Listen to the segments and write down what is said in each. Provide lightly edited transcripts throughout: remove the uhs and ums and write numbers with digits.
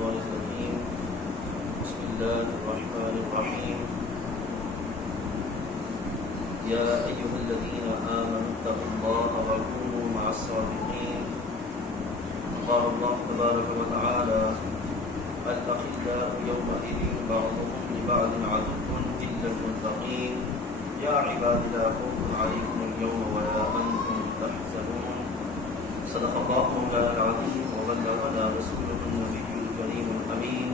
الشيطان الرجيم بسم الله الرحمن الرحيم يا أيها الذين آمنوا اتقوا الله وكونوا مع الصادقين قال الله تبارك وتعالى الأخلاء يومئذ بعضهم لبعض عدو إلا المتقين يا عباد لا خوف عليكم اليوم ولا أنتم تحزنون صدق الله مولانا العظيم وبلغنا رسوله النبي الكريم الأمين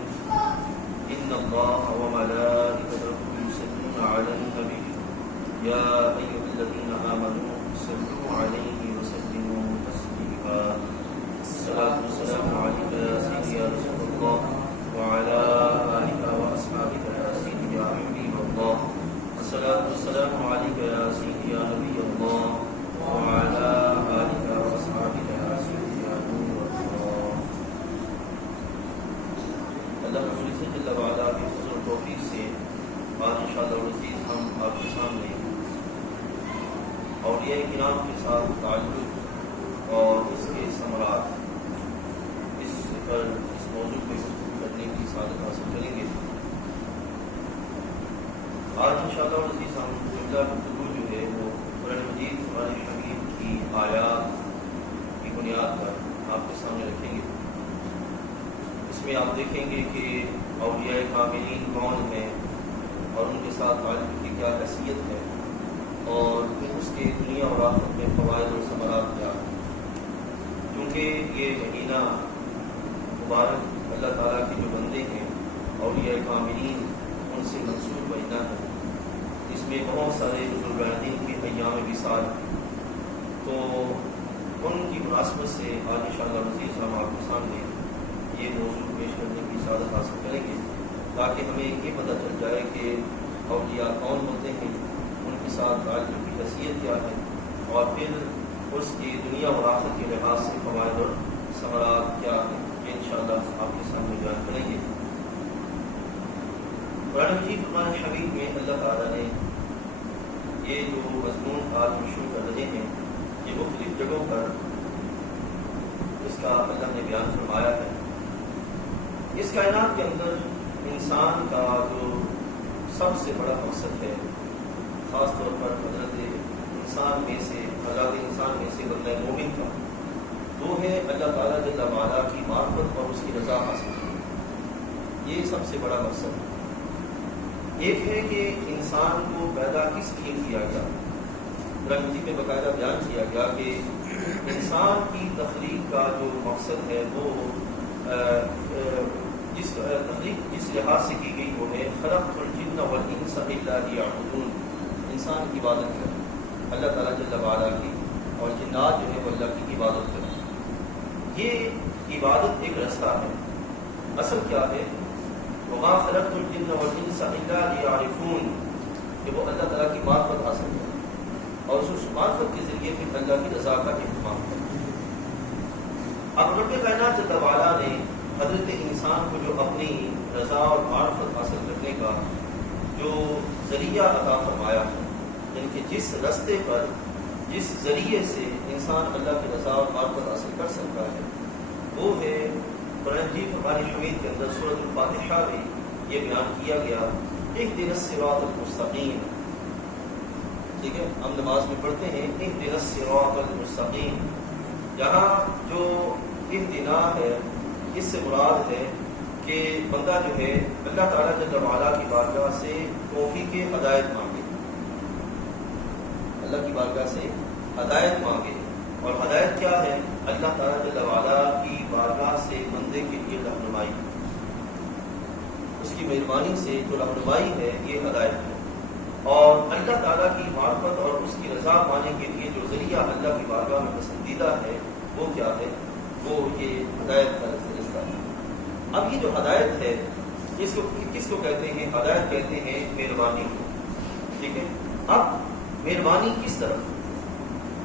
إن الله وملائكته يصلون على النبي يا أيها الذين آمنوا صلوا عليه وسلموا تسليما الصلاة والسلام عليك يا سيدي يا رسول الله وعلى آلك وأصحابك يا سيدي يا حبيب الله الصلاة والسلام عليك يا سيدي يا نبي الله وعلى آلك وأصحابك يا سيدي يا نور الله. اللہ رسول سے جل وعلا کی فضل و توفیق سے آج انشاءاللہ العزیز ہم آپ کے سامنے اولیاء کرام کے ساتھ تعلق اور اس کے ثمرات اس موضوع پہ کرنے کی سعادت حاصل کریں گے. آج انشاءاللہ العزیز ہم جملہ گفتگو جو ہے وہ قرآن مجید قرآن حکیم کی آیات کی بنیاد پر آپ کے سامنے رکھیں گے. اس میں آپ دیکھیں گے کہ اولیاء کاملین کون ہیں اور ان کے ساتھ تعلق کی کیا حیثیت ہے اور اس کے دنیا اور آخرت میں فوائد اور ثمرات کیا ہیں. کیونکہ یہ مہینہ مبارک اللہ تعالیٰ کے جو بندے ہیں اولیاء کاملین ان سے منسوب مہینہ ہے. اس میں بہت سارے بزرگان کے ایام وصال تو ان کی مناسبت سے آج انشاءاللہ مزید ہم آپ کے سامنے یہ موضوع پیش کرنے کی سعادت حاصل کریں گے تاکہ ہمیں یہ پتہ چل جائے کہ اولیاء کون ہوتے ہیں, ان کے ساتھ تعلق کی حیثیت کیا ہے اور پھر اس کی دنیا اور آخرت کے لحاظ سے فوائد اور ثمرات کیا ہیں. یہ انشاءاللہ آپ کے سامنے بیان کریں گے. قرآن مجید قرآن حمید میں اللہ تعالیٰ نے یہ جو مضمون آج ہم شروع کر رہے ہیں یہ مختلف جگہوں پر اس کا اللہ نے بیان فرمایا ہے. اس کائنات کے اندر انسان کا جو سب سے بڑا مقصد ہے خاص طور پر حضرت انسان میں سے بندہ مومن کا وہ ہے اللہ تعالیٰ جل وعلا کی معرفت اور اس کی رضا حاصل کرنا. یہ سب سے بڑا مقصد ہے. ایک ہے کہ انسان کو پیدا کس لیے کیا گیا. قرآن مجید میں باقاعدہ بیان کیا گیا کہ انسان کی تخلیق کا جو مقصد ہے وہ جس لحاظ سے کی گئی وہ ہے خلقت الجن والانس الا لیعبدون. انسان کی عبادت کرے اللہ تعالیٰ جل وعلا کی اور جنات جو ہے وہ اللہ کی عبادت کرے. یہ عبادت ایک رستہ ہے. اصل کیا ہے وما خلقت الجن والانس الا لیعرفون کہ وہ اللہ تعالیٰ کی معرفت حاصل کرے اور اس معرفت کے ذریعے پھر اللہ کی رضا کا اہتمام کرے. اب رب کائنات جل وعلا نے حضرت انسان کو جو اپنی رضا اور معرفت حاصل کرنے کا جو ذریعہ عطا فرمایا ہے یعنی کہ جس رستے پر جس ذریعے سے انسان اللہ کی رضا اور معرفت حاصل کر سکتا ہے وہ ہے قرآن مجید قرآن حمید کے اندر سورۃ الفاتحہ میں یہ بیان کیا گیا اهدنا الصراط المستقیم. ٹھیک ہے, ہم نماز میں پڑھتے ہیں اهدنا الصراط المستقیم. یہاں جو اهدنا ہے اس سے مراد ہے کہ بندہ جو ہے اللہ تعالیٰ جل وعلا کی بارگاہ سے توفیق ہدایت مانگے, اللہ کی بارگاہ سے ہدایت مانگے. اور ہدایت کیا ہے؟ اللہ تعالیٰ جل وعلا کی بارگاہ سے بندے کے لیے رہنمائی, اس کی مہربانی سے جو رہنمائی ہے یہ ہدایت ہے. اور اللہ تعالیٰ کی معرفت اور اس کی رضا پانے کے لیے جو ذریعہ اللہ کی بارگاہ میں پسندیدہ ہے وہ کیا ہے؟ وہ یہ ہدایت کا رستہ ہے. اب یہ جو ہدایت ہے کس کو کہتے ہیں؟ ہدایت کہتے ہیں مہربانی کو. ٹھیک ہے, اب مہربانی کس طرف,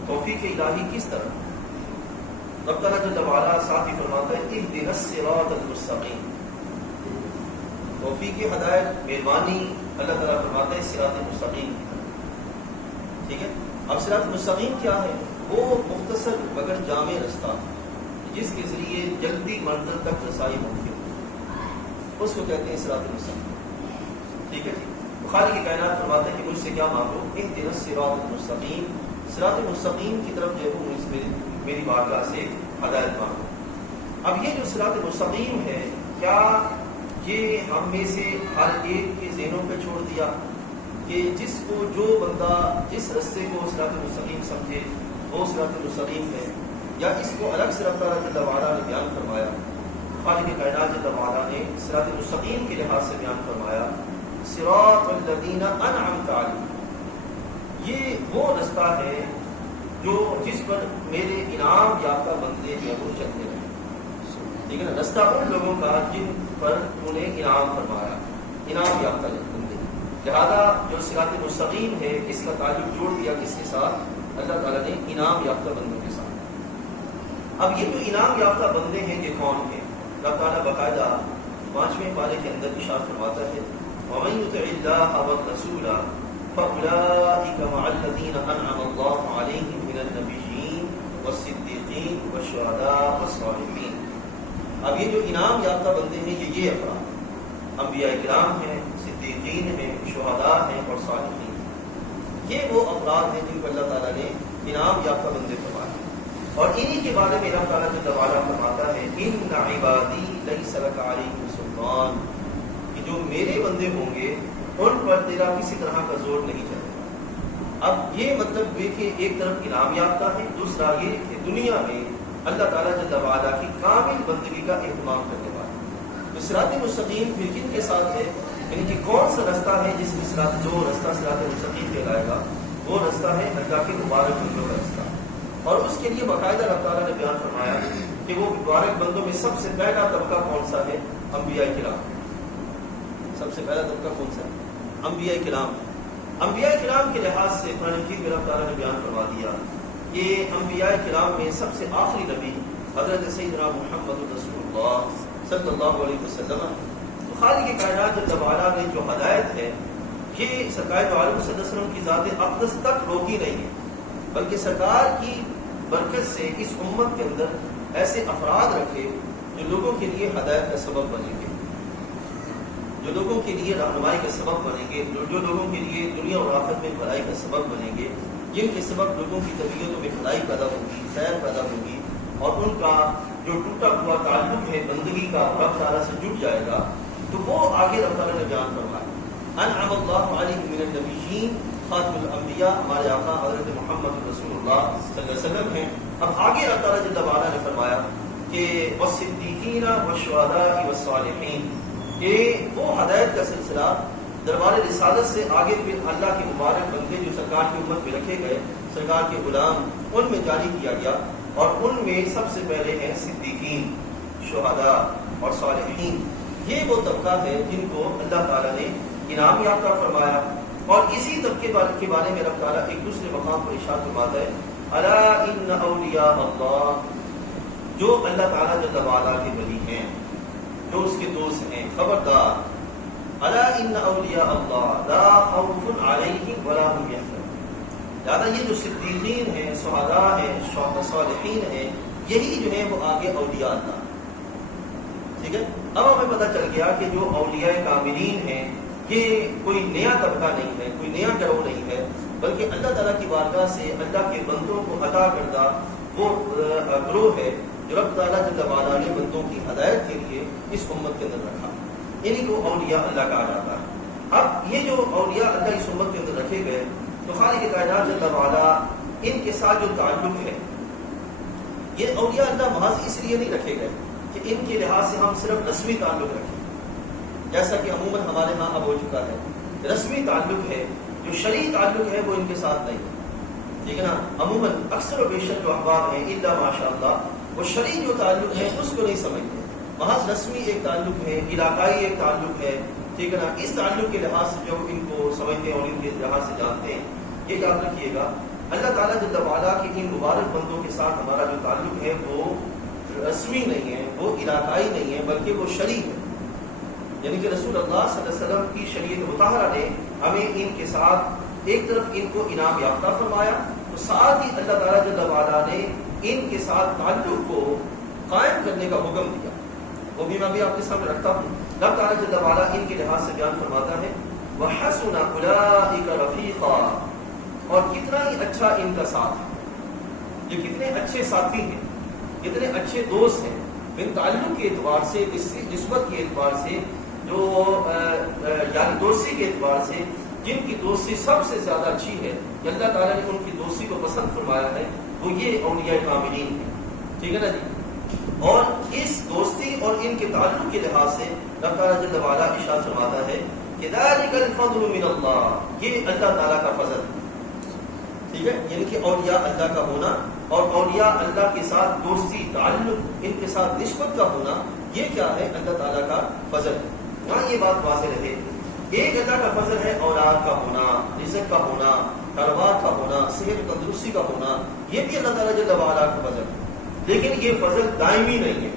توفیق الہی کس طرف؟ رب تعالیٰ جل وعلا ساتھ ہی فرماتا ہے اهدنا الصراط المستقیم. توفیق ہدایت مہربانی اللہ تعالیٰ فرماتا ہے صراط مستقیم. ٹھیک ہے, اب صراط مستقیم کیا ہے؟ وہ مختصر مگر جامع رستہ جس کے ذریعے جلدی منزل تک رسائی ممکن. اس کو کہتے ہیں صراط المستقیم. ٹھیک ہے جی. خالق کائنات فرماتے ہیں کہ مجھ سے کیا مانگو، اہدنا الصراط المستقیم، صراط المستقیم کی طرف جو ہے وہ میری بارگاہ سے ہدایت مانگو. اب یہ جو صراط المستقیم ہے، کیا یہ ہم میں سے ہر ایک کے ذہنوں پہ چھوڑ دیا کہ جس کو جو بندہ جس رستے کو صراط المستقیم سمجھے وہ صراط المستقیم ہے، یا اس کو الگ سے رب تعالیٰ جل وعلا نے بیان فرمایا؟ خالق کائنات جل وعلا نے صراط المستقیم کے لحاظ سے بیان فرمایا صراط الذین انعمت علیہم، یہ وہ رستہ ہے جو جس پر میرے انعام یافتہ بندے جو وہ چلتے رہے. ٹھیک ہے نا، رستہ ان لوگوں کا جن پر انہیں انعام فرمایا، انعام یافتہ بندے. لہذا جو صراط مستقیم ہے اس کا تعلق جوڑ دیا کس کے ساتھ؟ اللہ تعالیٰ نے انعام یافتہ بندوں کے ساتھ. اب یہ جو انعام یافتہ بندے ہیں یہ کون ہیں؟ اللہ تعالیٰ باقاعدہ 5ویں پارے کے اندر ارشاد فرماتا ہے وَمَن يُطِعِ اللَّهَ وَالرَّسُولَ فَأُولَٰئِكَ مَعَ الَّذِينَ أَنْعَمَ اللَّهُ عَلَيْهِم مِّنَ النَّبِيِّينَ وَالصِّدِّيقِينَ وَالشُّهَدَاءِ وَالصَّالِحِينَ. اب یہ جو انعام یافتہ بندے ہیں یہ افراد انبیاء کرام ہیں، صدیقین ہیں، شہداء ہیں اور صالحین. یہ وہ افراد ہیں جن کو اللہ تعالیٰ نے انعام یافتہ بندے فرمایا. اور انہی کے بارے میں اللہ تعالیٰ جل وعلا فرماتا ہے ان عبادی لیس لک علیہم سلطان، کہ جو میرے بندے ہوں گے ان پر تیرا کسی طرح کا زور نہیں چلے گا. اب یہ مطلب یہ کہ ایک طرف انعام یافتہ ہے، دوسرا یہ کہ دنیا میں اللہ تعالیٰ جل وعلا کی کامل بندگی کا اہتمام کرنے والا. تو صراط مستقیم پھر کن کے ساتھ ہے؟ یعنی کہ کون سا رستہ ہے جس میں جو رستہ صراط مستقیم کہلائے گا وہ رستہ ہے اللہ کے مبارک بندوں کا رستہ. اور اس کے لیے باقاعدہ اللہ تعالیٰ نے بیان فرمایا کہ وہ مبارک بندوں میں سب سے پہلا طبقہ کون سا ہے؟ انبیاء کرام. سب سے پہلا طبقہ کون سا ہے؟ انبیاء کرام. انبیاء کرام کے لحاظ سے قرآن مجید میں اللہ تعالیٰ نے بیان فرما دیا کہ انبیاء کرام میں سب سے آخری نبی حضرت سیدنا محمد رسول اللہ صلی اللہ علیہ وسلم. تو خالق کائنات جل وعلا نے جو ہدایت ہے یہ سرکار دو عالم صلی اللہ علیہ وسلم کی ذات اقدس تک روکی نہیں ہے، بلکہ سرکار کی برکت سے اس امت کے اندر ایسے افراد رکھے جو لوگوں کے لیے ہدایت کا سبب بنیں گے، جو لوگوں کے لیے رہنمائی کا سبب بنیں گے، جو لوگوں کے لیے دنیا اور آخرت میں بھلائی کا سبب بنیں گے، جن کے سبب لوگوں کی طبیعتوں میں بھلائی پیدا ہوگی، خیر پیدا ہوگی، اور ان کا جو ٹوٹا ہوا تعلق ہے بندگی کا رب تعالیٰ سے جڑ جائے گا. تو وہ آگے رب تعالیٰ نے بیان فرمایا انعم اللہ علیہم من النبیین خاتم الانبیاء، ہمارے آقا حضرت محمد رسول اللہ صلی اللہ علیہ وسلم ہیں. اب آگے اللہ تعالیٰ جل وعلا نے فرمایا کہ والصدیقین والشہداء والصالحین، یہ وہ ہدایت کا سلسلہ دربار رسالت سے آگے پھر اللہ کے مبارک بندے جو سرکار کی امت میں رکھے گئے، سرکار کے غلام، ان میں جاری کیا گیا. اور ان میں سب سے پہلے ہیں صدیقین، شہداء اور صالحین. یہ وہ طبقہ ہے جن کو اللہ تعالیٰ نے انعام یافتہ فرمایا. اور اسی طبقے کے بارے میں رب تعالیٰ ایک دوسرے مقام پر ارشاد فرماتا ہے الا ان اولیاء اللہ، جو اللہ تعالیٰ جل وعلا کے ولی ہیں، جو اس کے دوست ہیں، خبردار الا ان اولیاء اللہ لا خوف علیہم ولا هم يحزنون. لہٰذا یہ جو صدیقین ہیں، شہداء ہیں، صالحین ہیں، یہی جو ہیں وہ آگے اولیاء اللہ. ٹھیک ہے. اب ہمیں پتہ چل گیا کہ جو اولیاء کاملین ہیں یہ کوئی نیا طبقہ نہیں ہے، کوئی نیا گروہ نہیں ہے، بلکہ اللہ تعالیٰ کی بارگاہ سے اللہ کے بندوں کو عطا کردہ وہ گروہ ہے جو رب تعالیٰ جل وعلا نے بندوں کی ہدایت کے لیے اس امت کے اندر رکھا. انہیں کو اولیاء اللہ کہا جاتا ہے. اب یہ جو اولیاء اللہ اس امت کے اندر رکھے گئے تو خالق کائنات جل وعلا ان کے ساتھ جو تعلق ہے یہ اولیاء اللہ محض اس لیے نہیں رکھے گئے کہ ان کے لحاظ سے ہم صرف رسمی تعلق رکھیں، جیسا کہ عموماً ہمارے ہاں اب ہو چکا ہے. رسمی تعلق ہے، جو شرعی تعلق ہے وہ ان کے ساتھ نہیں. ٹھیک ہے نا. عموماً اکثر و بیشتر جو احباب ہیں الا ماشاء اللہ وہ شرعی جو تعلق ہے اس کو نہیں سمجھتے، محض رسمی ایک تعلق ہے، علاقائی ایک تعلق ہے. ٹھیک ہے نا. اس تعلق کے لحاظ سے جو ان کو سمجھتے ہیں اور ان کے لحاظ سے جانتے ہیں، یہ یاد رکھیے گا اللہ تعالیٰ جل وعلا کے ان مبارک بندوں کے ساتھ ہمارا جو تعلق ہے وہ رسمی نہیں ہے، وہ علاقائی نہیں ہے، بلکہ وہ شرعی ہے. یعنی کہ رسول اللہ صلی اللہ علیہ وسلم کی شریعت مطہرہ نے ہمیں ان کے ساتھ ایک طرف ان کو انعام یافتہ فرمایا، تو ساتھ ہی اللہ تعالیٰ جل وعلا نے ان کے ساتھ تعلق کو قائم کرنے کا حکم دیا. وہ بھی میں بھی آپ کے سامنے رکھتا ہوں رب تعالیٰ جل وعلا ان کے لحاظ سے بیان فرماتا ہے وَحَسُنَ أُولَٰئِكَ رَفِيقًا، اور کتنا ہی اچھا ان کا ساتھ ہے، یہ کتنے اچھے ساتھی ہیں، کتنے اچھے دوست ہیں، ان تعلق کے اعتبار سے، نسبت کے اعتبار سے، جو یعنی دوستی کے اعتبار سے جن کی دوستی سب سے زیادہ اچھی ہے، کہ اللہ تعالیٰ نے ان کی دوستی کو پسند فرمایا ہے، وہ یہ اولیاء کاملین ہیں، ٹھیک ہے نا جی۔ اور اس دوستی اور ان کے تعلق کے لحاظ سے رب تعالیٰ جل وعلا ارشاد فرماتا ہے کہ ذَلِكَ الْفَضْلُ مِنَ اللَّهِ، یہ اللہ تعالیٰ کا فضل ہے، ٹھیک ہے، یعنی کہ اولیاء اللہ کا ہونا اور اولیاء اللہ کے ساتھ دوستی، تعلق، ان کے ساتھ نسبت کا ہونا، یہ کیا ہے؟ اللہ تعالیٰ کا فضل ہے۔ یہاں یہ بات واضح رہے، ایک اللہ کا فضل ہے اولاد کا ہونا، رزق کا ہونا، کاروبار کا ہونا، صحت تندرستی کا ہونا، یہ بھی اللہ تعالیٰ جل وعلا کا فضل ہے، لیکن یہ فضل دائمی نہیں ہے،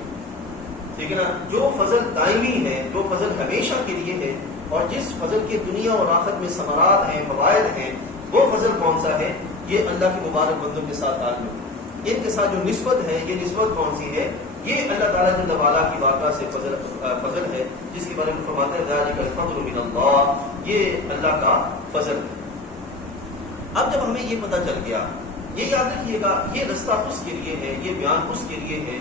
ٹھیک ہے نا۔ جو فضل دائمی ہے، جو فضل ہمیشہ کے لیے ہے، اور جس فضل کے دنیا اور آخرت میں ثمرات ہیں، فوائد ہیں، وہ فضل کون سا ہے؟ یہ اللہ کے مبارک بندوں کے ساتھ تعلق، ان کے ساتھ جو نسبت ہے، یہ نسبت کون سی ہے؟ یہ اللہ تعالیٰ جل وعلا کی بارگاہ سے فضل ہے، جس کے بارے میں فرماتے ہیں ذَلِكَ الْفَضْلُ مِنَ اللَّهِ، یہ اللہ کا فضل ہے۔ اب جب ہمیں یہ پتہ چل گیا، یہ یاد رکھیے گا، یہ رستہ اس کے لیے ہے، یہ بیان اس کے لیے ہے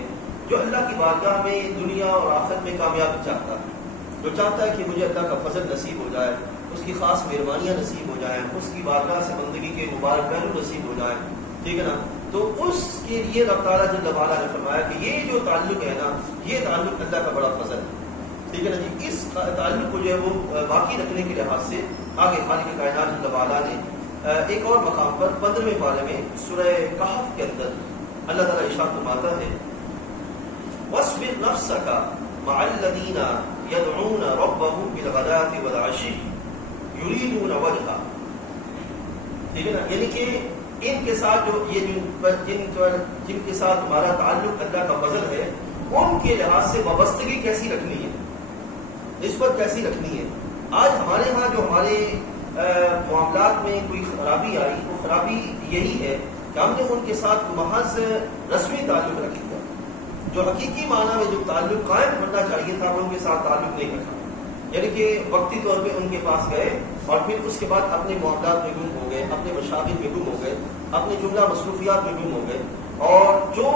جو اللہ کی بارگاہ میں دنیا اور آخرت میں کامیابی چاہتا ہے، جو چاہتا ہے کہ مجھے اللہ کا فضل نصیب ہو جائے، اس کی خاص مہربانیاں نصیب ہو جائیں، اس کی بارگاہ سے بندگی کے مبارک پہلو نصیب ہو جائیں، ٹھیک ہے نا۔ تو اس کے لیے رب تعالیٰ جل وعلا نے فرمایا کہ یہ جو تعلق ہے نا، یہ تعلق اللہ کا بڑا فضل ہے، ٹھیک ہے نا جی۔ اس تعلق کو جو ہے وہ باقی رکھنے کے لحاظ سے آگے خالق کائنات جل وعلا نے ایک اور مقام پر 15ویں پارے میں سورہ کہف کے اندر اللہ تعالیٰ ارشاد فرماتا ہے وَاصْبِرْ نَفْسَكَ مَعَ الَّذِينَ يَدْعُونَ رَبَّهُمْ بِالْغَدَاةِ وَالْعَشِيِّ يُرِيدُونَ وَجْهَهُ، ٹھیک ہے نا، یعنی کہ ان کے ساتھ جو یہ جن کے ساتھ ہمارا تعلق اللہ کا فضل ہے، ان کے لحاظ سے وابستگی کیسی رکھنی ہے، نسبت کیسی رکھنی ہے۔ آج ہمارے ہاں جو ہمارے معاملات میں کوئی خرابی آئی، وہ خرابی یہی ہے کہ ہم نے ان کے ساتھ محض رسمی تعلق رکھ دیا، جو حقیقی معنی میں جو تعلق قائم کرنا چاہیے تھا، وہ ان کے ساتھ تعلق نہیں رکھا، یعنی کہ وقتی طور پہ ان کے پاس گئے اور پھر اس کے بعد اپنے معاملات میں گم ہو گئے، اپنے مشاغل میں گم ہو گئے، اپنے جملہ مصروفیات میں گم ہو گئے، اور جو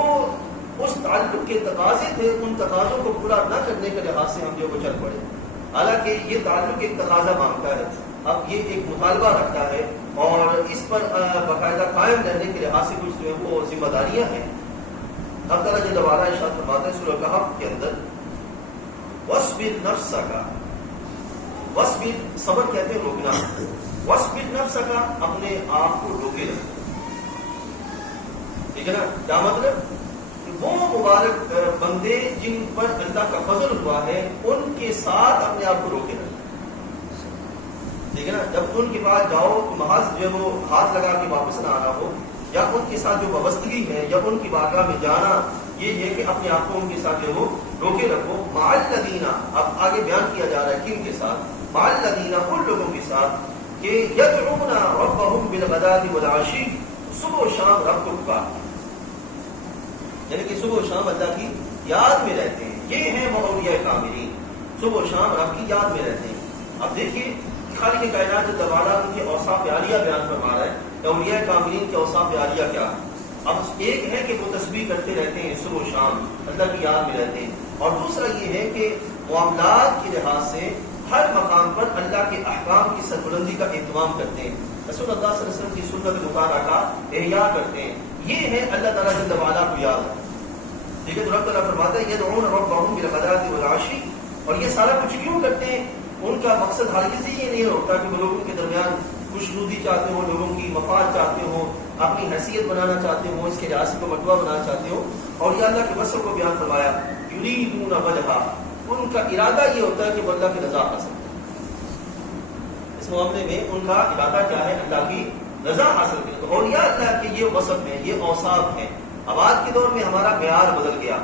اس تعلق کے تقاضے تھے، ان تقاضوں کو پورا نہ کرنے کے لحاظ سے ہم جو وہ چل پڑے، حالانکہ یہ تعلق ایک تقاضا مانگتا ہے، اب یہ ایک مطالبہ رکھتا ہے، اور اس پر باقاعدہ قائم رہنے کے لحاظ سے کچھ جو ہے وہ ذمہ داریاں ہیں۔ اب تعالیٰ جل وعلا ارشاد فرماتا ہے سورہ کہف کے اندر وَاصْبِرْ نَفْسَكَ، وَاصْبِرْ صبر کہتے ہیں روکنا، وَاصْبِرْ نَفْسَكَ اپنے آپ کو روکے رکھو، ٹھیک ہے نا۔ کیا مطلب؟ وہ مبارک بندے جن پر اللہ کا فضل ہوا ہے، ان کے ساتھ اپنے آپ کو روکے رکھو، ٹھیک ہے نا۔ جب ان کے پاس جاؤ تو محض جو ہے وہ ہاتھ لگا کے واپس نہ آنا ہو، یا ان کے ساتھ جو وابستگی ہے، یا ان کی بارگاہ میں جانا، یہ ہے کہ اپنے آپ کو ان کے ساتھ جو ہے وہ روکے رکھو۔ مع الذین، اب آگے بیان کیا جا رہا ہے کن کے ساتھ؟ مع الذین، ان لوگوں کے ساتھ کہ یدعون ربهم بالغداة والعشی، صبح و شام رب کو پکارتے ہیں، یعنی کہ صبح و شام اللہ کی یاد میں رہتے ہیں، یہ ہیں وہ اولیاء کاملین، صبح و شام رب کی یاد میں رہتے ہیں۔ اب دیکھیے خالق کائنات جل وعلا ان کے اوصاف عالیہ بیان فرما رہا ہے کہ اولیاء کاملین کے اوصاف عالیہ کیا ہے۔ اب ایک ہے کہ وہ تسبیح کرتے رہتے ہیں، صبح و شام اللہ کی یاد میں رہتے ہیں، اور دوسرا یہ ہے کہ معاملات کے لحاظ سے ہر مقام پر اللہ کے احکام کی سربلندی کا اہتمام کرتے ہیں، رسول اللہ صلی اللہ علیہ وسلم کی سنت مطالعہ کا احیاء کرتے ہیں، یہ ہے اللہ تعالیٰ جل وعلا کو یاد ہے، ٹھیک ہے۔ تو رب تعالیٰ فرماتا ہے یدعون ربهم بالغداة والعشی، اور یہ سارا کچھ کیوں کرتے ہیں؟ ان کا مقصد ہرگز ہی یہ نہیں ہوتا کہ وہ لوگوں کے درمیان خوشنودی چاہتے ہوں، لوگوں کی مفاد چاہتے ہوں، اپنی حیثیت بنانا چاہتے ہوں، اس کے ریاست کو مٹوا بنانا چاہتے ہوں، اور یہ اللہ کے وصف کو بیان فرمایا یریدون وجہہ، ان کا ارادہ یہ ہوتا ہے کہ وہ اللہ کی رضا حاصل کرے، اس معاملے میں ان کا ارادہ کیا ہے؟ اللہ کی رضا حاصل کرے۔ تو اولیاء اللہ کے یہ وصف ہیں، یہ اوصاف ہیں۔ اب آج کے دور میں ہمارا معیار بدل گیا،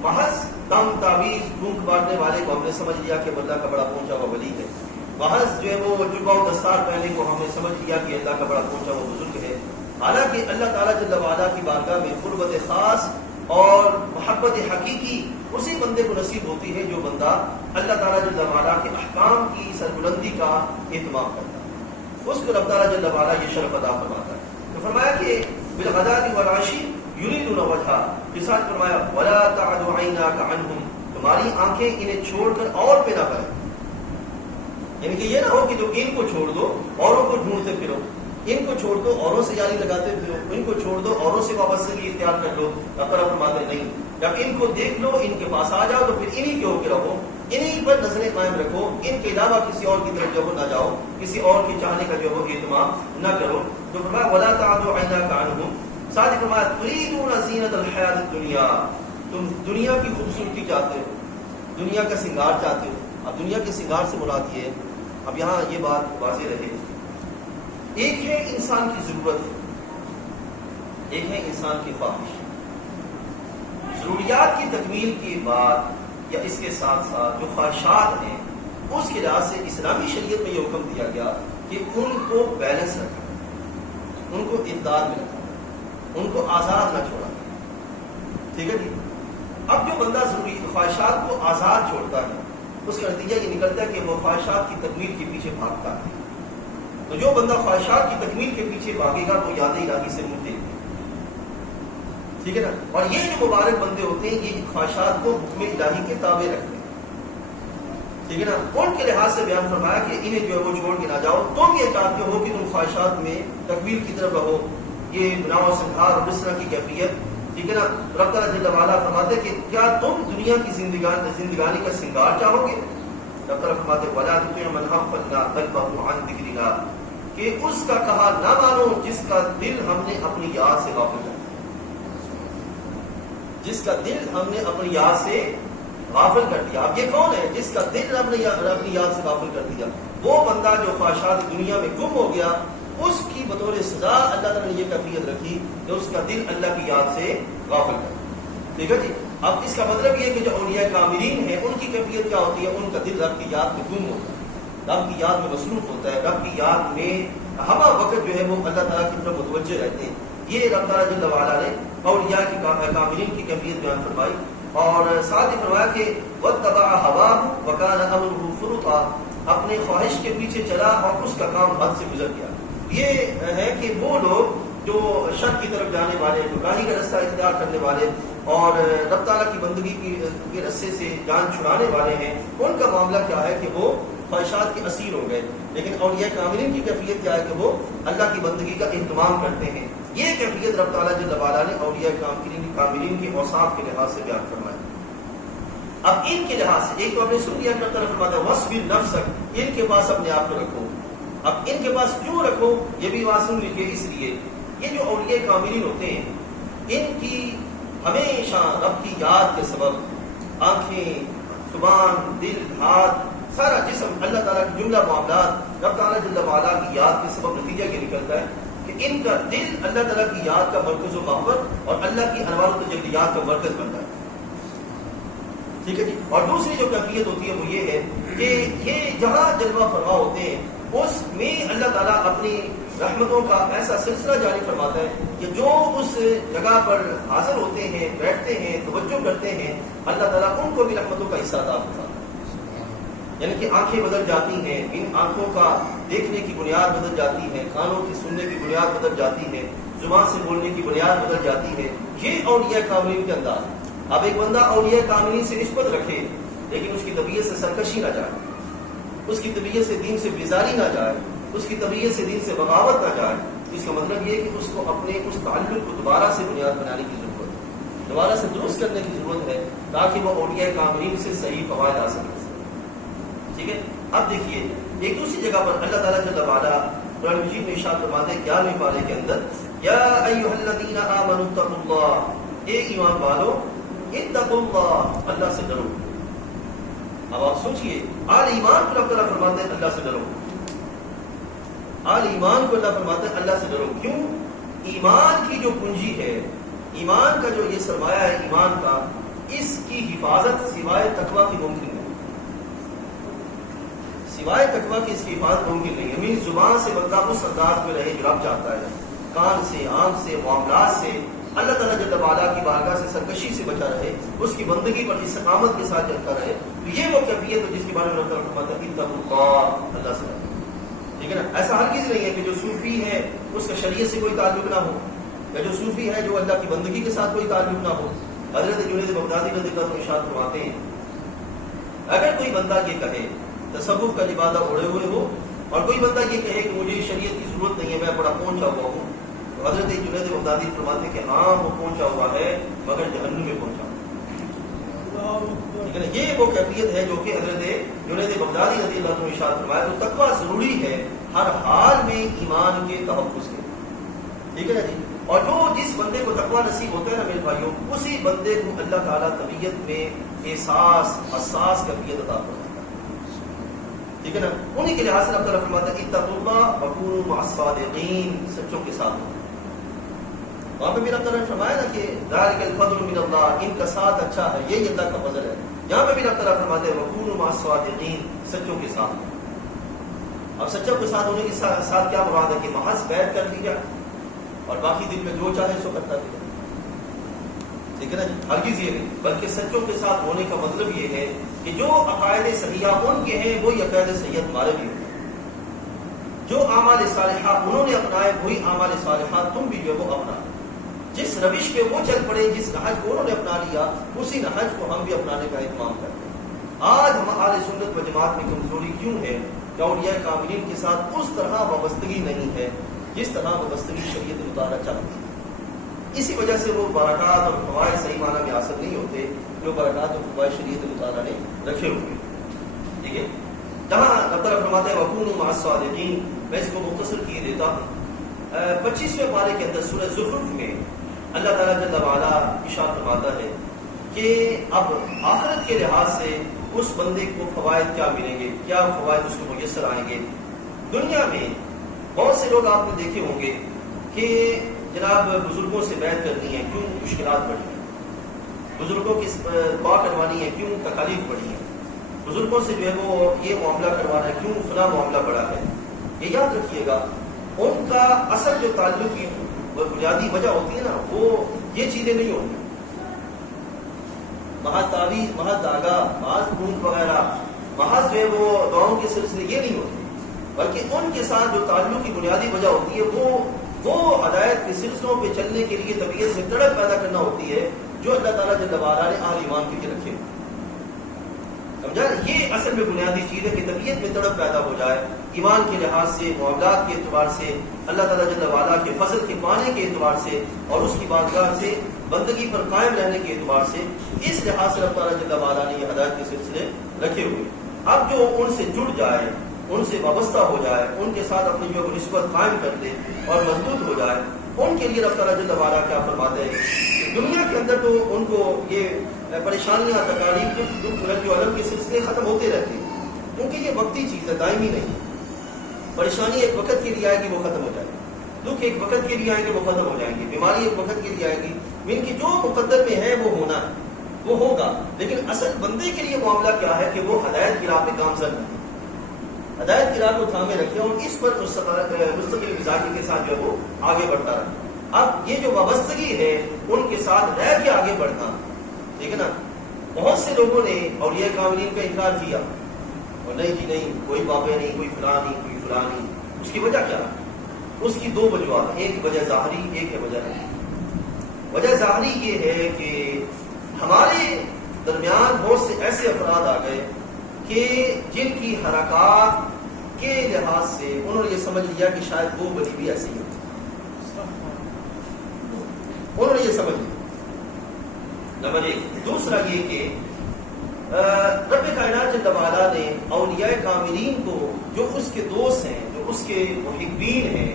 محض دم تعویذ ڈونک بانٹنے والے کو ہم نے سمجھ لیا کہ اللہ کا بڑا پہنچا ہوا ولی ہے، محض جو ہے وہ جبہ و دستار پہنے کو ہم نے سمجھ لیا کہ اللہ کا بڑا پہنچا ہوا بزرگ ہے، حالانکہ اللہ تعالیٰ جل وعلا کی بارگاہ میں قربت خاص اور محبت حقیقی اسی بندے کو نصیب ہوتی ہے جو بندہ اللہ تعالیٰ جل وعلا کے احکام کی سربلندی کا اہتمام کرتا ہے، اس کو رب تعالیٰ جل وعلا یہ شرف عطا فرماتا ہے۔ تو فرمایا کہ بالغداۃ والعشی یریدون وجہہ، جس آج فرمایا ولا تعد عیناک عنہم، تمہاری آنکھیں انہیں چھوڑ کر اور پہ نہ کریں، یعنی کہ یہ نہ ہو کہ جو ان کو چھوڑ دو اوروں کو ڈھونڈتے پھرو، ان کو چھوڑ دو اوروں سے یاری لگاتے پھرو، ان کو چھوڑ دو اوروں سے وابستگی اختیار کر لو، طرف فرماتے نہیں، جب ان کو دیکھ لو ان کے پاس آ جاؤ تو پھر انہی کے ہو کے رہو، انہی پر نظریں قائم رکھو، ان کے علاوہ کسی اور کی طرف جو نہ جاؤ، کسی اور کے چاہنے کا جو اہتمام نہ کرو۔ تو فرمایا ولا تعد عیناک عنہم، ساتھ ہی فرمایا تریدون زینۃ الحیاۃ الدنیا، تم دنیا کی خوبصورتی چاہتے ہو، دنیا کا سنگار چاہتے ہو۔ اب دنیا کے سنگار سے مراد یہ ہے، اب یہاں یہ بات واضح رہے، ایک ہے انسان کی ضرورت، ایک ہے انسان کی خواہش۔ ضروریات کی تکمیل کے بعد یا اس کے ساتھ ساتھ جو خواہشات ہیں، اس کے لحاظ سے اسلامی شریعت میں یہ حکم دیا گیا کہ ان کو بیلنس رکھا، ان کو اعتدال میں رکھا، ان کو آزاد نہ چھوڑا، ٹھیک ہے جی۔ اب جو بندہ ضروری خواہشات کو آزاد چھوڑتا ہے، اس کا نتیجہ یہ نکلتا ہے کہ وہ خواہشات کی تکمیل کے پیچھے بھاگتا ہے۔ تو جو بندہ خواہشات کی تکمیل کے پیچھے بھاگے گا وہ یاد الہی سے منہ دیکھے، ٹھیک ہے نا۔ اور یہ جو مبارک بندے ہوتے ہیں یہ خواہشات کو حکم الہی کے تابع رکھتے ہیں، ٹھیک ہے نا۔ ان کے لحاظ سے بیان فرمایا کہ انہیں جو ہے وہ چھوڑ کے نہ جاؤ، تم یہ چاہتے ہو کہ تم خواہشات میں تکمیل کی طرف رہو، یہ بناؤ سنہار اور اس طرح کی کیفیت، ٹھیک ہے نا۔ رب تعالیٰ جل وعلا فرماتے کہ کیا تم دنیا کی زندگانی کا سنگار چاہو گے؟ رب تعالیٰ فرماتے ولا تطع من اغفلنا قلبه عن ذکرنا، کہ اس کا کہا نہ مانو جس کا دل ہم نے اپنی یاد سے غافل کر دیا، جس کا دل ہم نے اپنی یاد سے غافل کر دیا۔ اب یہ کون ہے جس کا دل اپنی یاد سے غافل کر دیا؟ وہ بندہ جو خواہشات دنیا میں گم ہو گیا، اس کی بطور سزا اللہ تعالیٰ نے یہ کیفیت رکھی کہ اس کا دل اللہ کی یاد سے غافل کر دیا، ٹھیک ہے جی۔ اب اس کا مطلب یہ کہ جو اولیاء کاملین ہیں ان کی کیفیت کیا ہوتی ہے؟ ان کا دل رب کی یاد میں گم ہوتا ہے، رب کی یاد میں مصروف ہوتا ہے، رب کی یاد میں ہر وقت جو ہے وہ اللہ تعالیٰ کی طرف متوجہ رہتے ہیں۔ یہ رب تعالیٰ جل وعلا نے اولیاء کی کاملین کی کیفیت بیان فرمائی، اور ساتھ ہی فرمایا کہ واتبع هواه وكان امره فرطا، اپنے خواہش کے پیچھے چلا اور اس کا کام حد سے گزر گیا۔ یہ ہے کہ وہ لوگ جو شر کی طرف جانے والے، گمراہی کا رستہ اختیار کرنے والے اور رب تعالیٰ کی بندگی کے رستے سے جان چھڑانے والے ہیں، ان کا معاملہ کیا ہے کہ وہ خواہشات کے اسیر ہو گئے۔ لیکن اولیاء کاملین کی کیفیت کیا ہے کہ وہ اللہ کی بندگی کا اہتمام کرتے ہیں۔ یہ کیفیت رب تعالیٰ جل وعلا نے اولیاء کاملین کے اوصاف کے لحاظ سے بیان فرمایا۔ اب ان کے لحاظ سے ایک تو آپ نے سن لیا کہ طرف فرماتا ہے وَاصْبِرْ نَفْسَكَ، ان کے پاس اپنے آپ کو رکھو۔ اب ان کے پاس کیوں رکھو یہ بھی بات سن لیجیے، اس لیے یہ جو اولیاء کاملین ہوتے ہیں ان کی ہمیشہ رب کی یاد کے سبب آنکھیں، زبان، دل، ہاتھ، سارا جسم، اللہ تعالیٰ کے جملہ معاملات رب تعالیٰ جل وعلا کی یاد کے سبب نتیجہ یہ نکلتا ہے کہ ان کا دل اللہ تعالیٰ کی یاد کا مرکز و محور اور اللہ کی انوار و تجلیات کا مرکز بنتا ہے، ٹھیک ہے جی۔ اور دوسری جو کیفیت ہوتی ہے وہ یہ ہے کہ یہ جہاں جلوہ فرما ہوتے ہیں اس میں اللہ تعالیٰ اپنی رحمتوں کا ایسا سلسلہ جاری فرماتا ہے کہ جو اس جگہ پر حاضر ہوتے ہیں، بیٹھتے ہیں، توجہ کرتے ہیں، اللہ تعالیٰ ان کو بھی رحمتوں کا حصہ عطا فرماتا ہے۔ یعنی کہ آنکھیں بدل جاتی ہیں، ان آنکھوں کا دیکھنے کی بنیاد بدل جاتی ہے، کانوں کی سننے کی بنیاد بدل جاتی ہے، زبان سے بولنے کی بنیاد بدل جاتی ہے۔ یہ اولیاء کاملین کے انداز۔ اب ایک بندہ اولیاء کاملین سے نسبت رکھے لیکن اس کی طبیعت سے سرکشی نہ جائے، اس کی طبیعت سے دین سے بیزاری نہ جائے، اس کی طبیعت سے دین سے بغاوت نہ جائے، اس کا مطلب یہ ہے کہ اس کو اپنے اس تعلق کو دوبارہ سے بنیاد بنانے کی ضرورت ہے، دوبارہ سے درست کرنے کی ضرورت ہے تاکہ وہ اولیاء کاملین سے صحیح فوائد حاصل کر سکے، ٹھیک ہے۔ اب دیکھیے ایک دوسری جگہ پر اللہ تعالیٰ جل وعلا قرآن مجید میں ارشاد فرماتے ہیں 11ویں پارے کے اندر، یا ایھا الذین آمنوا اتقوا اللہ، اے ایمان والو اتقوا اللہ، اللہ سے ڈرو۔ اب آپ سوچئے آل ایمان کو رب تعالیٰ فرماتے ہیں اللہ سے ڈرو، آل ایمان کو اللہ فرماتے ہیں اللہ سے ڈرو۔ کیوں؟ ایمان کی جو کنجی ہے، ایمان کا جو یہ سرمایہ ہے ایمان کا، اس کی حفاظت سوائے تقویٰ کی ممکن نہیں، سوائے تقویٰ کی اس کی حفاظت ممکن نہیں ہے۔ میری زبان سے بندہ اس انداز میں رہے جو رب چاہتا ہے، کان سے، آنکھ سے، معاملات سے، اللہ تعالیٰ جل وعلا کی بارگاہ سے سرکشی سے بچا رہے، اس کی بندگی پر استقامت کے ساتھ چلتا رہے، تو یہ وہ کیفیت ہے جس کے بارے میں اللہ تعالیٰ فرماتا ہے اتقوا اللہ، اللہ سے ڈرو۔ ٹھیک ہے نا؟ ایسا ہر چیز نہیں ہے کہ جو صوفی ہے اس کا شریعت سے کوئی تعلق نہ ہو، یا جو صوفی ہے جو اللہ کی بندگی کے ساتھ کوئی تعلق نہ ہو۔ حضرت جنید بغدادی رضی اللہ عنہ ارشاد فرماتے ہیں اگر کوئی بندہ یہ کہے تصوف کا لبادہ اڑے ہوئے ہو، اور کوئی بندہ یہ کہے کہ مجھے شریعت کی ضرورت نہیں ہے، میں بڑا پہنچا ہوا ہوں، تو حضرت جنید بغدادی فرماتے ہیں کہ ہاں وہ پہنچا ہوا ہے مگر جہنم میں پہنچا ہوا۔ ٹھیک ہے نا؟ یہ وہ کیفیت ہے جو کہ حضرت جنید بغدادی رضی اللہ عنہ ارشاد فرمایا۔ تو تقویٰ ضروری ہے ہر حال میں ایمان کے تحفظ کے۔ ٹھیک ہے نا جی؟ اور جو جس بندے کو تقویٰ نصیب ہوتا ہے نا میرے بھائیوں، اسی بندے کو اللہ تعالیٰ طبیعت میں احساس حساس کیفیت عطا فرماتا ہے۔ ٹھیک ہے نا؟ انہیں کے لحاظ سے اللہ تعالیٰ فرماتا ہے اتقوا اللہ وکونوا مع الصادقین، سچوں کے ساتھ ہو۔ وہاں پہ بھی اللہ تعالیٰ نے فرمایا نا کہ ذالک الفضل من اللہ، ان کا ساتھ اچھا ہے، یہی اللہ کا فضل ہے۔ یہاں پہ بھی اللہ تعالیٰ فرماتے ہیں وکونوا مع الصادقین، سچوں کے ساتھ ہو۔ اب سچوں کے ساتھ ہونے کے ساتھ کیا مراد ہے کہ محض بیعت کر لی جائے اور باقی دل میں جو چاہے سو کرتا رہے؟ ٹھیک ہے نا جی؟ ہرگز یہ نہیں، بلکہ سچوں کے ساتھ ہونے کا مطلب یہ ہے کہ جو عقائد صحیحہ ان کے ہیں وہی عقائد صحیحہ تمہارے بھی ہیں، جو اعمال صالحہ انہوں نے اپنائے وہی اعمال صالحہ تم بھی جو ہے وہ اپنا، جس روش پہ وہ چل پڑے، جس نہج کو انہوں نے اپنا لیا، اسی نہج کو ہم بھی اپنانے کا اہتمام کرتے ہیں۔ آج ہم اہل سنت و جماعت میں کمزوری کیوں ہے کہ اولیاء کاملین کے ساتھ اس طرح وابستگی نہیں ہے جس طرح وابستگی شریعت مطالعہ چاہتی ہے۔ اسی وجہ سے وہ برکات اور فوائد صحیح معنی میں حاصل نہیں ہوتے جو برکات اور فوائد شریعت مطالعہ نے رکھے ہوئے۔ ٹھیک ہے؟ جہاں اللہ تعالیٰ فرماتا ہے وَكُونُوا مَعَ الصَّادِقِينَ، میں اس کو مختصر کیے دیتا ہوں۔ 25ویں پارے کے اندر سورہ زخرف میں اللہ تعالیٰ جل وعلا ارشاد فرماتا ہے کہ اب آخرت کے لحاظ سے اس بندے کو فوائد کیا ملیں گے، کیا فوائد اس کو میسر آئیں گے۔ دنیا میں بہت سے لوگ آپ نے دیکھے ہوں گے کہ جناب بزرگوں سے بیعت کرنی ہے، کیوں مشکلات بڑھی ہیں، بزرگوں کی دعا کروانی ہے، کیوں تکالیف بڑھی ہیں، بزرگوں سے جو ہے وہ یہ معاملہ کروانا ہے، کیوں فلاں معاملہ بڑا ہے۔ یہ یاد رکھیے گا ان کا اصل جو تعلق کی وہ بنیادی وجہ ہوتی ہے نا، وہ یہ چیزیں نہیں ہوتی، محض تعویذ، محض داغا، محض خون وغیرہ، محض جو ہے وہ دعاؤں کے سلسلے، یہ نہیں ہوتی، بلکہ ان کے ساتھ جو تعلق کی بنیادی وجہ ہوتی ہے وہ ہدایت کے سلسلوں پہ چلنے کے لیے طبیعت میں تڑپ پیدا کرنا ہوتی ہے جو اللہ تعالیٰ جل وعلا نے اہل ایمان کے لیے رکھے۔ سمجھا؟ یہ اصل میں بنیادی چیز ہے کہ طبیعت میں تڑپ پیدا ہو جائے، ایمان کے لحاظ سے، معاملات کے اعتبار سے، اللہ تعالیٰ جل وعلا کے فضل کے پانے کے اعتبار سے، اور اس کی بارگاہ سے بندگی پر قائم رہنے کے اعتبار سے، اس لحاظ سے اللہ تعالیٰ جل وعلا نے یہ ہدایت کے سلسلے رکھے ہوئے۔ اب جو ان سے جڑ جائے، ان سے وابستہ ہو جائے، ان کے ساتھ اپنی جو نسبت قائم کر دے اور مضبوط ہو جائے، ان کے لیے اللہ تعالیٰ جل وعلا کیا فرماتے ہیں کہ دنیا کے اندر تو ان کو یہ پریشانیاں، تکالیف، دکھ، رنج و الم کے سلسلے ختم ہوتے رہتے ہیں، کیونکہ یہ وقتی چیز ہے، دائمی نہیں۔ پریشانی ایک وقت کے لیے آئے گی، وہ ختم ہو جائے گی، دکھ ایک وقت کے لیے آئیں گے، وہ ختم ہو جائیں گے، بیماری ایک وقت کے لیے آئے گی، ان کی جو مقدر میں ہے وہ ہونا ہے، وہ ہوگا۔ لیکن اصل بندے کے لیے معاملہ کیا ہے کہ وہ ہدایت کی راہ پہ گامزن رہے، ہدایت کی راہ کو تھامے رکھے اور اس پر مستقل مزاجی کے ساتھ جو ہے وہ آگے بڑھتا رہے۔ اب یہ جو وابستگی ہے ان کے ساتھ رہ کے آگے بڑھنا، ٹھیک ہے نا؟ بہت سے لوگوں نے اولیاء کاملین کا انکار کیا، اور نہیں جی نہیں، کوئی بابے نہیں، کوئی فلاں نہیں، کوئی فلاں نہیں۔ اس کی وجہ کیا ہے؟ اس کی دو وجوہات، ایک وجہ ظاہری، ایک ہے وجہ نہیں۔ وجہ ظاہری یہ ہے کہ ہمارے درمیان بہت سے ایسے افراد آ گئے کہ جن کی حرکات کے لحاظ سے انہوں نے یہ سمجھ لیا کہ شاید وہ ولی بھی ایسے ہی ہوتے، انہوں نے یہ سمجھ لیا۔ نمبر ایک۔ دوسرا یہ کہ رب کائنات جل وعلا نے اولیاء کاملین کو جو اس کے دوست ہیں، جو اس کے محبین ہیں،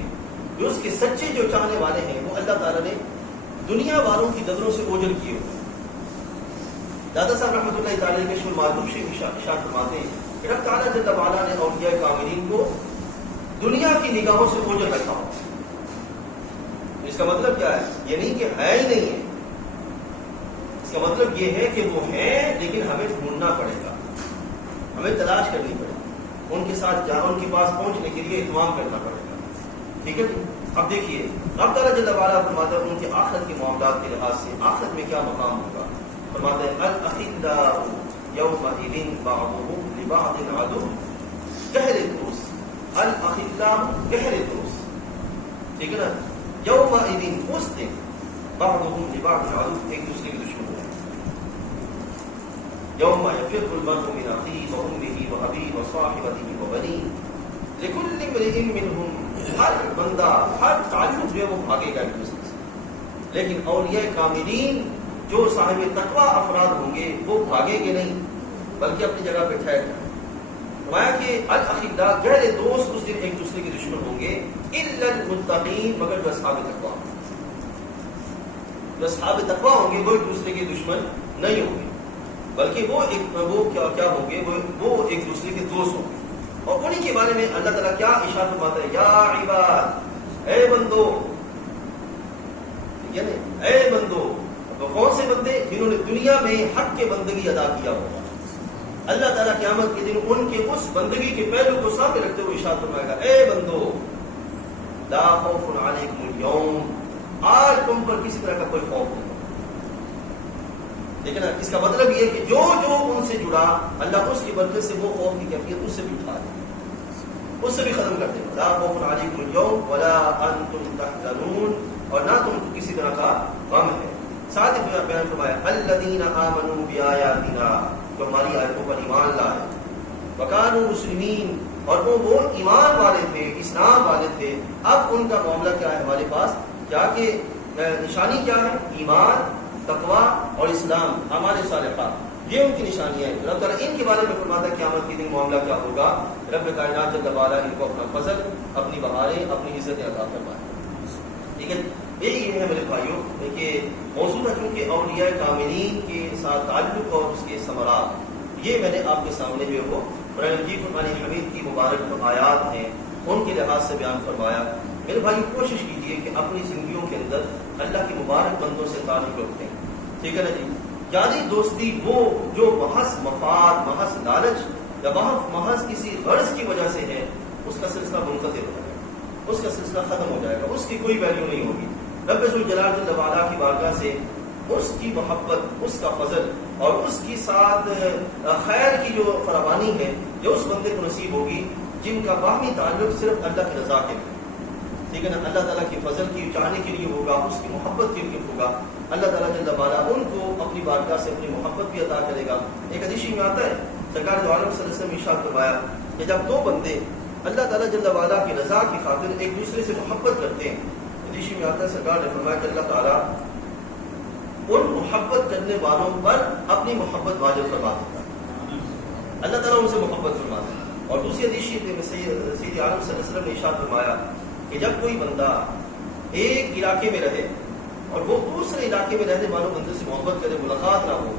جو اس کے سچے جو چاہنے والے ہیں، وہ اللہ تعالیٰ نے دنیا والوں کی نظروں سے اوجھل کیے ہوئے۔ دادا صاحب رحمۃ اللہ تعالیٰ کے شمال معذوب سے ارشاد فرماتے ہیں کہ رب تعالیٰ جل وعلا نے اولیاء کاملین کو دنیا کی نگاہوں سے اوجھل رکھا ہو۔ اس کا مطلب کیا ہے؟ یہ نہیں کہ ہے ہی نہیں ہے، اس کا مطلب یہ ہے کہ وہ ہیں لیکن ہمیں ڈھونڈنا پڑے گا، ہمیں تلاش کرنی پڑے گی، ان کے ساتھ ان کے پاس پہنچنے کے لیے اہتمام کرنا پڑے گا۔ ٹھیک ہے؟ اب دیکھیے رب تعالیٰ جل وعلا فرماتا ہے ان کے آخرت کے معاملات کے لحاظ سے آخرت میں کیا مقام ہوگا. فرماتا ہے الاخلاء یومئذ بعضهم لبعض عدو گہرے دوست الاخلاء گہرے دوست ٹھیک ہے نا. یومئذ اس دن بعضهم لبعض عدو ایک دوسرے کے دشمن ہے. یوم یفر المرء من اخیہ وامہ وابیہ وصاحبتہ وبنیہ لکل امرئ منہم ہر بندہ ہر تعلق جو ہے وہ بھاگے گا ایک دوسرے سے. لیکن اولیاء کاملین جو صاحب تقوی افراد ہوں گے وہ بھاگیں گے نہیں بلکہ اپنی جگہ پہ ٹھہر جائیں. فرمایا کہ الاخلاء گہرے دوست اس دن ایک دوسرے کے دشمن ہوں گے الا المتقین مگر جو اصحاب تقوی جو اصحاب تقوی ہوں گے وہ ایک دوسرے کے دشمن نہیں ہوں گے بلکہ وہ کیا ہوں گے وہ ایک دوسرے کے دوست ہوں گے. اور انہی کے بارے میں اللہ تعالیٰ کیا ارشاد فرماتا ہے یا عباد اے بندو یعنی اے بندو. تو کون سے بندے جنہوں نے دنیا میں حق کے بندگی ادا کیا ہوگا. اللہ تعالیٰ قیامت کے دن ان کے اس بندگی کے پہلو کو سامنے رکھتے ہوئے ارشاد فرمائے گا اے بندو لا خوف علیکم اليوم آج تم پر کسی طرح کا کوئی خوف نہیں. لیکن اس کا مطلب یہ ہے کہ جو ان سے جڑا اللہ اس کی برکت سے وہ خوف کی کیفیت اس سے بھی اٹھا دے اس سے بھی ختم کر دے. لا خوف علیکم اليوم ولا انتم تحزنون اور نہ تم کو کسی طرح کا غم ہے. ساتھ ہی بیان فرمایا الذین آمنوا بآیاتنا جو ہماری آیتوں پر ایمان لائے وکانوا مسلمین اور وہ ایمان والے تھے اسلام والے تھے. اب ان کا معاملہ کیا ہے ہمارے پاس کیا کہ نشانی کیا ہے ایمان تقوی اور اسلام اعمال صالحہ یہ ان کی نشانیاں ہیں. رب تعالیٰ ان کے بارے میں فرماتا ہے قیامت کے دن معاملہ کیا ہوگا. رب کائنات جل وعلا ان کو اپنا فضل اپنی بہاریں اپنی عزتیں عطا فرمائے. ٹھیک ہے یہی ہے میرے بھائیوں کہ موضوع ہے چونکہ اولیاء کاملین کے ساتھ تعلق اور اس کے ثمرات یہ میں نے آپ کے سامنے جو ہے وہ قرآن مجید قرآن حمید کی مبارک آیات ہیں ان کے لحاظ سے بیان فرمایا. میرے بھائی کوشش کیجیے کہ اپنی زندگیوں کے اندر اللہ کے مبارک بندوں سے تعلق رکھتے ہیں. ٹھیک ہے نا جی. یاری دوستی وہ جو محض مفاد محض لالچ یا محض کسی غرض کی وجہ سے ہے اس کا سلسلہ منقطع ہو جائے گا اس کا سلسلہ ختم ہو جائے گا اس کی کوئی ویلیو نہیں ہوگی. رب ذوالجلال جل وعلا کی بارگاہ سے اس کی محبت اس کا فضل اور اس کی ساتھ خیر کی جو فراوانی ہے یہ اس بندے کو نصیب ہوگی جن کا باہمی تعلق صرف اللہ کی رضا کے لیے ٹھیک ہے نا اللہ تعالیٰ کی فضل کی چاہنے کے لیے ہوگا اس کی محبت کے لیے ہوگا. اللہ تعالیٰ جل وعلا ان کو اپنی بارگاہ سے اپنی محبت بھی عطا کرے گا. ایک حدیث میں آتا ہے سرکار دو عالم صلی اللہ علیہ وسلم نے ارشاد فرمایا کہ جب دو بندے اللہ تعالیٰ جل وعلا کی رضا کی خاطر ایک دوسرے سے محبت کرتے ہیں حدیث میں آتا ہے سرکار نے فرمایا کہ اللہ تعالیٰ ان محبت کرنے والوں پر اپنی محبت واجب فرما دیتا ہے. اللہ تعالیٰ ان سے محبت فرماتا ہے. اور دوسری حدیث میں سید عالم صلی اللہ علیہ وسلم نے ارشاد فرمایا کہ جب کوئی بندہ ایک علاقے میں رہے اور وہ دوسرے علاقے میں رہنے والوں بندے سے محبت کرے ملاقات نہ ہو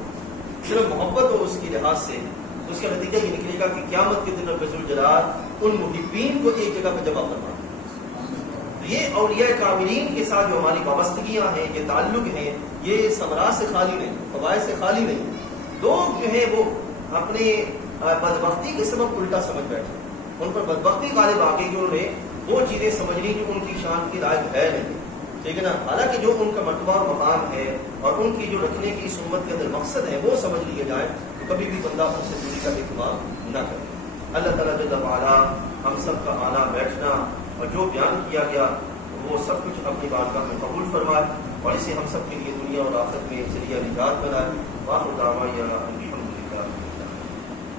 صرف محبت ہو اس کی لحاظ سے تو اس کا نتیجہ یہ نکلے گا کہ قیامت کے دن رب ذوالجلال ان محبین کو ایک جگہ پہ جمع فرما. یہ اولیاء کاملین کے ساتھ جو ہماری وابستگیاں ہیں یہ تعلق ہیں یہ ثمرات سے خالی نہیں فوائد سے خالی نہیں. لوگ جو ہے وہ اپنے بدبختی کے سبب الٹا سمجھ بیٹھے ان پر بدبختی غالب آ گئی کہ انہوں نے وہ چیزیں سمجھ لی جو ان کی شان کی لائق ہے نہیں. ٹھیک ہے نا. حالانکہ جو ان کا مرتبہ اور مقام ہے اور ان کی جو رکھنے کی اس امت کے اندر مقصد ہے وہ سمجھ لیے جائیں تو کبھی بھی بندہ ان سے دوری کا اہتمام نہ کرے. اللہ تعالیٰ جل وعلا ہم سب کا آنا بیٹھنا اور جو بیان کیا گیا وہ سب کچھ اپنی بارگاہ میں قبول فرمائے اور اسے ہم سب کے لیے دنیا اور آخرت میں ذریعہ نجات بنائے. واخر دعوانا الحمدللہ.